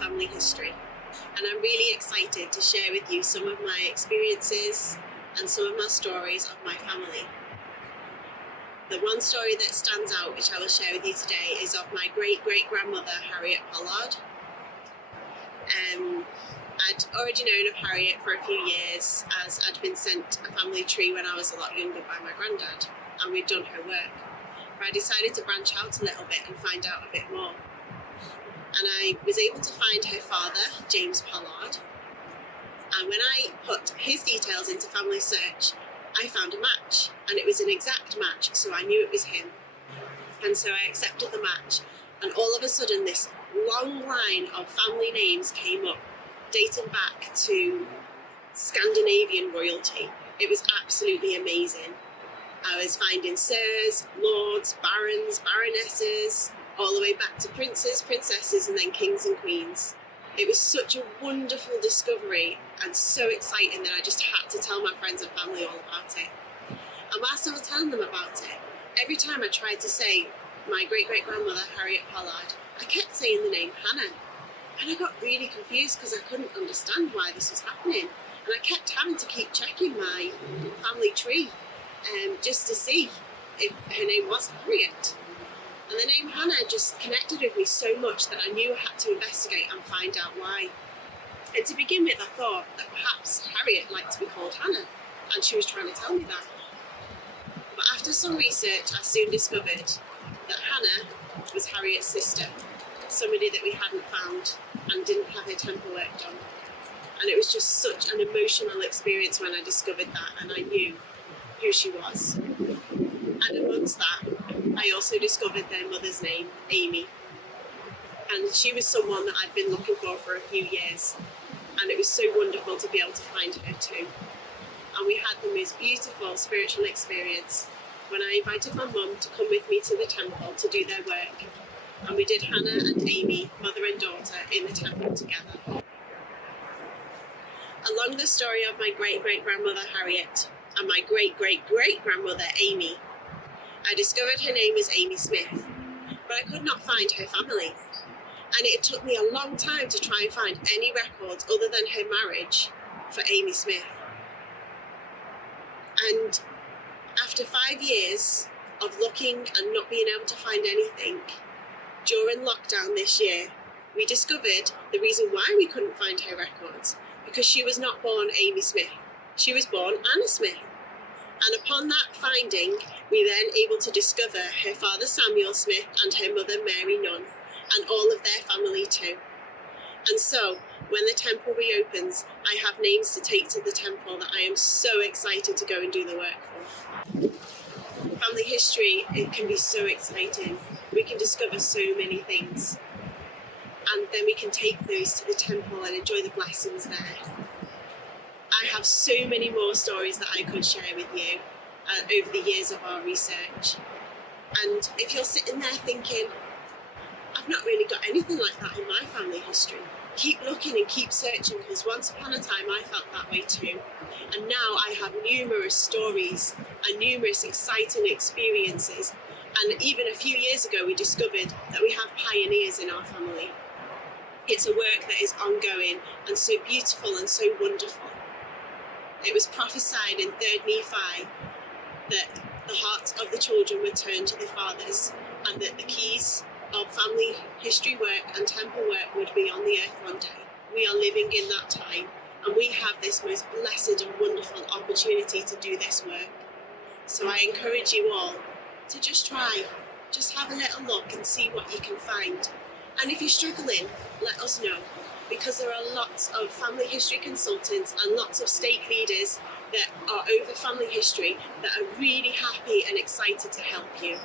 family history, and I'm really excited to share with you some of my experiences and some of my stories of my family. The one story that stands out, which I will share with you today, is of my great-great-grandmother, Harriet Pollard. I'd already known of Harriet for a few years, as I'd been sent a family tree when I was a lot younger by my granddad, and we'd done her work. But I decided to branch out a little bit and find out a bit more. And I was able to find her father, James Pollard, and when I put his details into Family Search, I found a match, and it was an exact match, so I knew it was him. And so I accepted the match, and all of a sudden this long line of family names came up, dating back to Scandinavian royalty. It was absolutely amazing. I was finding sirs, lords, barons, baronesses, all the way back to princes, princesses, and then kings and queens. It was such a wonderful discovery and so exciting that I just had to tell my friends and family all about it. And whilst I was telling them about it, every time I tried to say my great-great-grandmother, Harriet Pollard, I kept saying the name Hannah. And I got really confused because I couldn't understand why this was happening. And I kept having to keep checking my family tree just to see if her name was Harriet. And the name Hannah just connected with me so much that I knew I had to investigate and find out why. And to begin with, I thought that perhaps Harriet liked to be called Hannah, and she was trying to tell me that. But after some research, I soon discovered that Hannah was Harriet's sister, somebody that we hadn't found and didn't have her temple work done. And it was just such an emotional experience when I discovered that, and I knew who she was. And amongst that, I also discovered their mother's name, Amy. And she was someone that I'd been looking for a few years. And it was so wonderful to be able to find her too. And we had the most beautiful spiritual experience when I invited my mum to come with me to the temple to do their work. And we did Hannah and Amy, mother and daughter, in the temple together. Along the story of my great-great-grandmother Harriet and my great-great-great-grandmother Amy, I discovered her name was Amy Smith, but I could not find her family. And it took me a long time to try and find any records other than her marriage for Amy Smith. And after 5 years of looking and not being able to find anything, during lockdown this year, we discovered the reason why we couldn't find her records, because she was not born Amy Smith. She was born Anna Smith. And upon that finding, we then able to discover her father Samuel Smith and her mother Mary Nunn, and all of their family too. And so, when the temple reopens, I have names to take to the temple that I am so excited to go and do the work for. Family history, it can be so exciting. We can discover so many things. And then we can take those to the temple and enjoy the blessings there. I have so many more stories that I could share with you over the years of our research. And if you're sitting there thinking, I've not really got anything like that in my family history, keep looking and keep searching, because once upon a time I felt that way too. And now I have numerous stories and numerous exciting experiences. And even a few years ago we discovered that we have pioneers in our family. It's a work that is ongoing and so beautiful and so wonderful. It was prophesied in 3rd Nephi that the hearts of the children would turn to the fathers, and that the keys of family history work and temple work would be on the earth one day. We are living in that time, and we have this most blessed and wonderful opportunity to do this work. So I encourage you all to just try, just have a little look and see what you can find. And if you're struggling, let us know, because there are lots of family history consultants and lots of stake leaders that are over family history that are really happy and excited to help you.